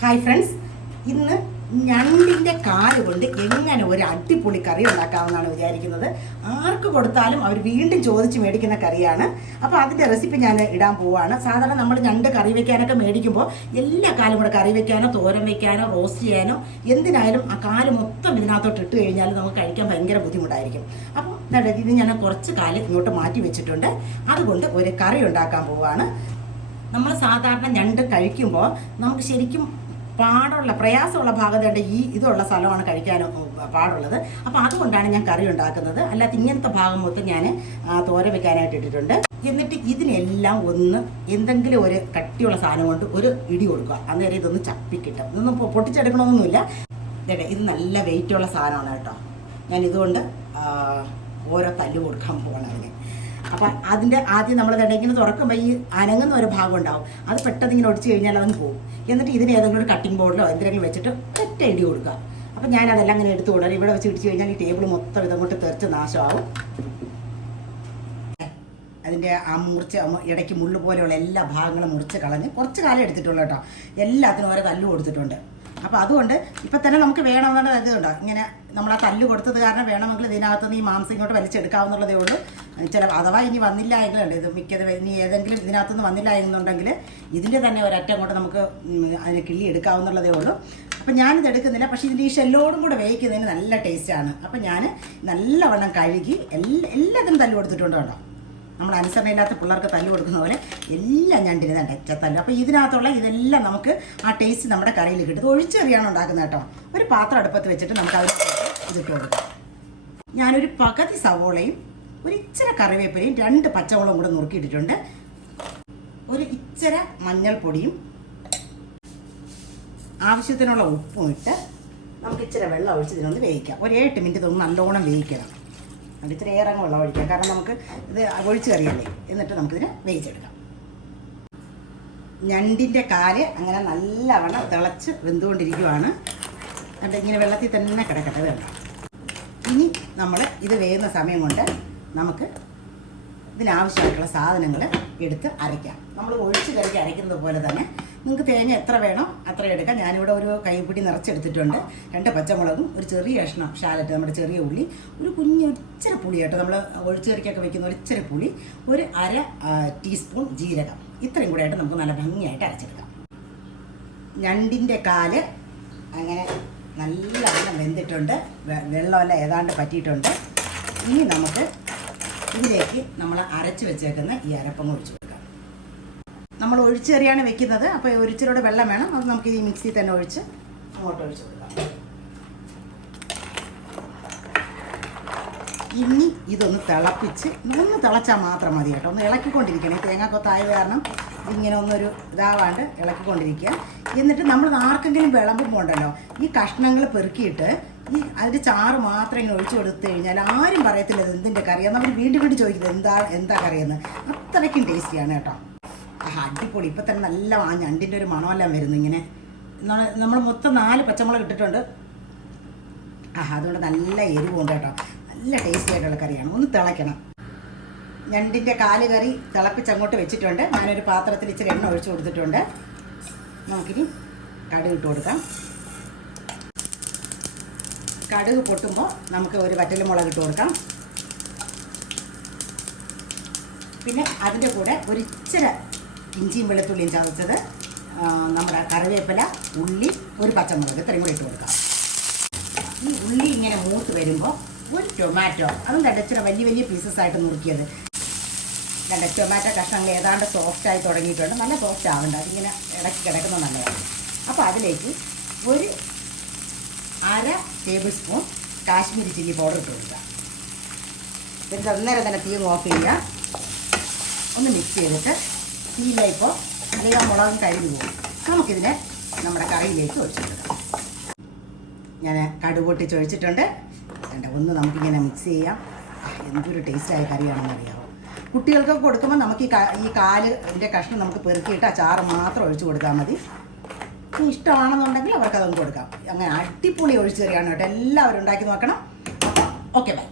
Hi friends ഇന്ന് ഞണ്ടിന്റെ കാൽ കൊണ്ട് എങ്ങനെ ഒരു അടിപൊളി കറി ഉണ്ടാക്കാമെന്നാണ് വിചാരിക്കുന്നത്. ആർക്ക് കൊടുത്താലും അവർ വീണ്ടും ചോദിച്ച് മേടിക്കുന്ന കറിയാണ്. അപ്പോൾ അതിന്റെ റെസിപ്പി ഞാൻ ഇടാൻ പോവാണ്. സാധാരണ നമ്മൾ ഞണ്ട് കറി വെക്കാനൊക്കെ മേടിക്കുമ്പോൾ എല്ലാ കാലും കൂടെ കറി വെക്കാനോ തോരൻ വെക്കാനോ റോസ്റ്റ് ചെയ്യാനോ എന്തിനായാലും ആ കാൽ മൊത്തം ഇതിനകത്തോട്ട് ഇട്ട് കഴിഞ്ഞാൽ നമുക്ക് കഴിക്കാൻ ഭയങ്കര ബുദ്ധിമുട്ടായിരിക്കും. അപ്പോൾ ഇത് ഞാൻ കുറച്ച് കാൽ ഇങ്ങോട്ട് മാറ്റി വെച്ചിട്ടുണ്ട്. അതുകൊണ്ട് ഒരു കറി ഉണ്ടാക്കാൻ പോവാണ്. നമ്മൾ സാധാരണ ഞണ്ട് കഴിക്കുമ്പോൾ നമുക്ക് ശരിക്കും പാടുള്ള പ്രയാസമുള്ള ഭാഗത്തേണ്ട ഈ ഇതുള്ള സ്ഥലമാണ് കഴിക്കാൻ പാടുള്ളത്. അപ്പോൾ അതുകൊണ്ടാണ് ഞാൻ കറി ഉണ്ടാക്കുന്നത്. അല്ലാത്ത ഇങ്ങനത്തെ ഭാഗം മൊത്തം ഞാൻ തോര വെക്കാനായിട്ട് ഇട്ടിട്ടുണ്ട്. എന്നിട്ട് ഇതിനെല്ലാം ഒന്ന് എന്തെങ്കിലും ഒരു കട്ടിയുള്ള സാധനം കൊണ്ട് ഒരു ഇടി കൊടുക്കുക. അന്നേരം ഇതൊന്ന് ചപ്പിക്കിട്ടും. ഇതൊന്നും പൊട്ടിച്ചെടുക്കണമെന്നൊന്നുമില്ല ഇതേ ഇത് നല്ല വെയിറ്റുള്ള സാധനമാണ് കേട്ടോ. ഞാൻ ഇതുകൊണ്ട് ഓരോ തല്ല് കൊടുക്കാൻ പോകണം അതിന് അപ്പം അതിന്റെ ആദ്യം നമ്മൾ ഇങ്ങനെ തുറക്കുമ്പോൾ ഈ അനങ്ങുന്ന ഒരു ഭാഗം ഉണ്ടാവും. അത് പെട്ടെന്ന് ഇങ്ങനെ ഒടിച്ച് കഴിഞ്ഞാൽ അതങ്ങ് പോകും എന്നിട്ട് ഇതിന് ഏതെങ്കിലും ഒരു കട്ടിംഗ് ബോർഡിലോ എന്തെങ്കിലും വെച്ചിട്ട് ഒറ്റ ഇടി കൊടുക്കുക. അപ്പം ഞാൻ അതെല്ലാം അങ്ങനെ എടുത്തു കൊടുക്കാം ഇവിടെ വെച്ച് ഇടിച്ച് കഴിഞ്ഞാൽ ഈ ടേബിൾ മൊത്തം ഇതങ്ങോട്ട് തെറിച്ച് നാശമാവും. അതിന്റെ ആ മുറിച്ച് ഇടയ്ക്ക് മുള്ളു പോലെയുള്ള എല്ലാ ഭാഗങ്ങളും മുറിച്ച് കളഞ്ഞ് കുറച്ച് കാലം എടുത്തിട്ടുള്ളൂ കേട്ടോ. എല്ലാത്തിനും ഓരോ തല്ല് കൊടുത്തിട്ടുണ്ട്. അപ്പോൾ അതുകൊണ്ട് ഇപ്പം തന്നെ നമുക്ക് വേണമെന്നുള്ള ഇതുണ്ടോ? ഇങ്ങനെ നമ്മൾ ആ തല്ല് കൊടുത്തത് കാരണം വേണമെങ്കിൽ ഇതിനകത്തുനിന്ന് ഈ മാംസം ഇങ്ങോട്ട് വലിച്ചെടുക്കാവുന്നുള്ളതേ ഉള്ളൂ. ചില അഥവാ ഇനി വന്നില്ല എങ്കിലുണ്ട്. ഇത് മിക്കത് ഇനി ഏതെങ്കിലും ഇതിനകത്തുനിന്ന് വന്നില്ല എന്നുണ്ടെങ്കിൽ ഇതിന്റെ തന്നെ ഒരറ്റം കൊണ്ട് നമുക്ക് അതിന് കിള്ളി എടുക്കാവുന്നുള്ളതേ ഉള്ളൂ. അപ്പം ഞാനിത് എടുക്കുന്നില്ല. പക്ഷേ ഇതിന്റെ ഈ ഷെല്ലോടും കൂടെ വേവിക്കുന്നതിന് നല്ല ടേസ്റ്റാണ് അപ്പം ഞാൻ നല്ലവണ്ണം കഴുകി എല്ലാ എല്ലാത്തിനും തല്ലു കൊടുത്തിട്ടുണ്ട് കേട്ടോ. നമ്മൾ അനുസരണയില്ലാത്ത പിള്ളേർക്ക് തല്ലു കൊടുക്കുന്ന പോലെ എല്ലാം ഞാൻ തന്നെ എച്ചത്തല്ലു അപ്പോൾ ഇതിനകത്തുള്ള ഇതെല്ലാം നമുക്ക് ആ ടേസ്റ്റ് നമ്മുടെ കറിയിൽ കിട്ടും. ഒഴിച്ചെറിയാണ് ഉണ്ടാക്കുന്നത് കേട്ടോ. ഒരു പാത്രം അടുപ്പത്ത് വെച്ചിട്ട് നമുക്ക് അത് ഇതിട്ട് കൊടുക്കാം. ഞാനൊരു പകുതി സവോളയും ഒരു ഇച്ചിര കറിവേപ്പിലയും രണ്ട് പച്ചമുളകും കൂടെ നുറുക്കിയിട്ടിട്ടുണ്ട്. ഒരു ഇച്ചിര മഞ്ഞൾപ്പൊടിയും ആവശ്യത്തിനുള്ള ഉപ്പും ഇട്ട് നമുക്ക് ഇച്ചിരി വെള്ളം ഒഴിച്ച് ഇതിനൊന്ന് വേവിക്കാം. ഒരു എട്ട് മിനിറ്റ് ഇതൊന്ന് നല്ലോണം വേവിക്കണം. എന്നിട്ട് ഇച്ചിരി ഏറങ്ങ് വെള്ളം ഒഴിക്കാം. കാരണം നമുക്ക് ഇത് ഒഴിച്ച് കറിയല്ലേ എന്നിട്ട് നമുക്കിതിനെ വേവിച്ചെടുക്കാം. ഞണ്ടിന്റെ കാൽ അങ്ങനെ നല്ലവണ്ണം തിളച്ച് വെന്തുകൊണ്ടിരിക്കുവാണ്. എന്നിട്ട് ഇങ്ങനെ വെള്ളത്തിൽ തന്നെ കിടക്കട്ടെ വേണ്ട ഇനി നമ്മൾ ഇത് വേവുന്ന സമയം കൊണ്ട് നമുക്ക് ഇതിനാവശ്യമായിട്ടുള്ള സാധനങ്ങൾ എടുത്ത് അരയ്ക്കാം. നമ്മൾ ഒഴിച്ച് കറിക്ക് അരയ്ക്കുന്നത് പോലെ തന്നെ നിങ്ങൾക്ക് തേങ്ങ എത്ര വേണോ അത്ര എടുക്കാം. ഞാനിവിടെ ഒരു കൈപ്പിടി നിറച്ചെടുത്തിട്ടുണ്ട്. രണ്ട് പച്ചമുളകും ഒരു ചെറിയ കഷ്ണം ഷാലറ്റ് നമ്മുടെ ചെറിയ ഉള്ളി ഒരു കുഞ്ഞ് ഇച്ചിരി പുളി കേട്ടോ. നമ്മൾ ഒഴിച്ച് കറിക്കൊക്കെ വെക്കുന്ന ഒരു ഇച്ചിരി പുളി ഒരു അര ടീസ്പൂൺ ജീരകം. ഇത്രയും കൂടെ ആയിട്ട് നമുക്ക് നല്ല ഭംഗിയായിട്ട് അരച്ചെടുക്കാം. ഞണ്ടിന്റെ കാൽ അങ്ങനെ നല്ലവണ്ണം വെന്തിട്ടുണ്ട്. വെള്ളമെല്ലാം ഏതാണ്ട് പറ്റിയിട്ടുണ്ട്. ഇനി നമുക്ക് ഇതിലേക്ക് നമ്മൾ അരച്ച് വെച്ചേക്കുന്ന ഈ അരപ്പങ്ങ് ഒഴിച്ചു കൊടുക്കാം. നമ്മൾ ഒഴിച്ചെറിയാണ് വെക്കുന്നത്. അപ്പോൾ ഒരിച്ചിലൂടെ വെള്ളം വേണം. അത് നമുക്ക് ഈ മിക്സിയിൽ തന്നെ ഒഴിച്ച് അങ്ങോട്ട് ഒഴിച്ചു കൊടുക്കാം. ഇനി ഇതൊന്ന് തിളപ്പിച്ച് ഒന്ന് തിളച്ചാൽ മാത്രം മതി കേട്ടോ. ഒന്ന് ഇളക്കിക്കൊണ്ടിരിക്കണം. ഈ തേങ്ങാക്കൊത്തായത് കാരണം ഇങ്ങനെ ഒന്നൊരു ഇതാവാണ്ട് ഇളക്കിക്കൊണ്ടിരിക്കുക. എന്നിട്ട് നമ്മൾ ആർക്കെങ്കിലും വിളമ്പുമ്പോൾ ഉണ്ടല്ലോ ഈ കഷ്ണങ്ങൾ പെറുക്കിയിട്ട് ഈ അതിന്റെ ചാറ് മാത്രം ഇങ്ങനെ ഒഴിച്ചു കൊടുത്തു കഴിഞ്ഞാൽ ആരും പറയത്തില്ല ഇത് എന്തിന്റെ കറിയാന്ന് അവർ വീണ്ടും വീണ്ടും ചോദിക്കുന്നത് എന്താ എന്താ കറിയെന്ന്. അത്രയ്ക്കും ടേസ്റ്റിയാണ് കേട്ടോ. ആ അടിപൊളി. ഇപ്പം തന്നെ നല്ല ആ ഞണ്ടിന്റെ ഒരു മണമെല്ലാം വരുന്നു ഇങ്ങനെ. നമ്മൾ മൊത്തം നാല് പച്ചമുളക് ഇട്ടിട്ടുണ്ട്. ആ അതുകൊണ്ട് നല്ല എരിവുണ്ട് കേട്ടോ. നല്ല ടേസ്റ്റി ആയിട്ടുള്ള കറിയാണ്. ഒന്ന് തിളയ്ക്കണം. ഞണ്ടിന്റെ കാൽ കറി തിളപ്പിച്ച് അങ്ങോട്ട് വെച്ചിട്ടുണ്ട്. ഞാനൊരു പാത്രത്തിൽ ഇച്ചിരി എണ്ണ ഒഴിച്ചു കൊടുത്തിട്ടുണ്ട്. നമുക്കിനി കടി ഇട്ട് കൊടുക്കാം. കടുക് പൊട്ടുമ്പോൾ നമുക്ക് ഒരു വറ്റൽമുളക് ഇട്ട് കൊടുക്കാം. പിന്നെ അതിന്റെ കൂടെ ഒരു ഇച്ചിരി ഇഞ്ചിയും വെളുത്തുള്ളിയും ചതച്ചത് നമ്മുടെ കറിവേപ്പില ഉള്ളി ഒരു പച്ചമുളക് ഇത്രയും കൂടി ഇട്ട് കൊടുക്കാം. ഈ ഉള്ളി ഇങ്ങനെ മൂത്ത് വരുമ്പോൾ ഒരു ടൊമാറ്റോ അതും രണ്ടച്ചിര വലിയ വലിയ പീസസ് ആയിട്ട് നുറുക്കിയത്. രണ്ട് ടൊമാറ്റോ കഷ്ണങ്ങൾ ഏതാണ്ട് സോഫ്റ്റ് ആയി തുടങ്ങിയിട്ടുണ്ട്. നല്ല സോഫ്റ്റ് ആവുന്നുണ്ട് അതിങ്ങനെ ഇടയ്ക്ക് കിടക്കുന്നത് നല്ലതാണ്. അപ്പോൾ അതിലേക്ക് ഒരു അര tablespoon Kashmiri chilli powder ഇട്ട് കൊടുക്കുക. എന്നിട്ട് അന്നേരം തന്നെ തീ ഓഫ് ചെയ്യുക. ഒന്ന് മിക്സ് ചെയ്തിട്ട് തീയിലായിപ്പോൾ അല്ലെങ്കിൽ ആ മുളകും കരിഞ്ഞു പോകും. നമുക്കിതിനെ നമ്മുടെ കറിയിലേക്ക് ഒഴിച്ചു കൊടുക്കാം ഞാൻ കടുക് പൊട്ടിച്ച് ഒഴിച്ചിട്ടുണ്ട് വേണ്ട ഒന്ന് നമുക്കിങ്ങനെ മിക്സ് ചെയ്യാം. എന്തൊരു ടേസ്റ്റായ കറിയാണെന്ന് അറിയാമോ കുട്ടികൾക്കൊക്കെ കൊടുക്കുമ്പോൾ നമുക്ക് ഈ ഈ കാൽ കഷ്ണം നമുക്ക് പെറുക്കിയിട്ട് ആ ചാറ് മാത്രം ഒഴിച്ചു കൊടുത്താൽ മതി. ഇനി ഇഷ്ടമാണെന്നുണ്ടെങ്കിൽ അവർക്കതൊന്നും കൊടുക്കാം. അങ്ങനെ അടിപൊളി ഒഴിച്ചു തരികയാണ് കേട്ടോ. എല്ലാവരും ഉണ്ടാക്കി നോക്കണം. Okay bye.